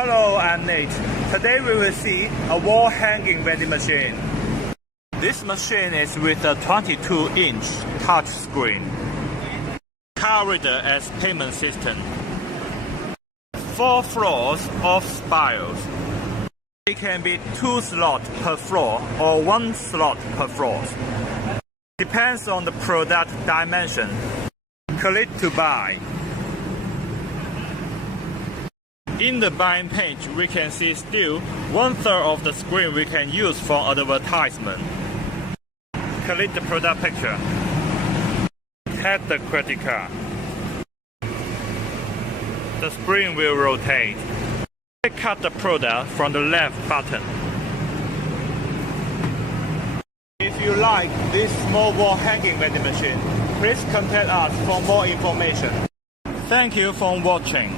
Hello, I'm Nate. Today we will see a wall hanging vending machine. This machine is with a 22-inch touch screen. Card reader as payment system. 4 floors of spiles. It can be 2 slots per floor or 1 slot per floor. Depends on the product dimension. Click to buy. In the buying page, we can see still 1/3 of the screen we can use for advertisement. Click the product picture. Tap the credit card. The screen will rotate. Cut the product from the left button. If you like this small wall hanging vending machine, please contact us for more information. Thank you for watching.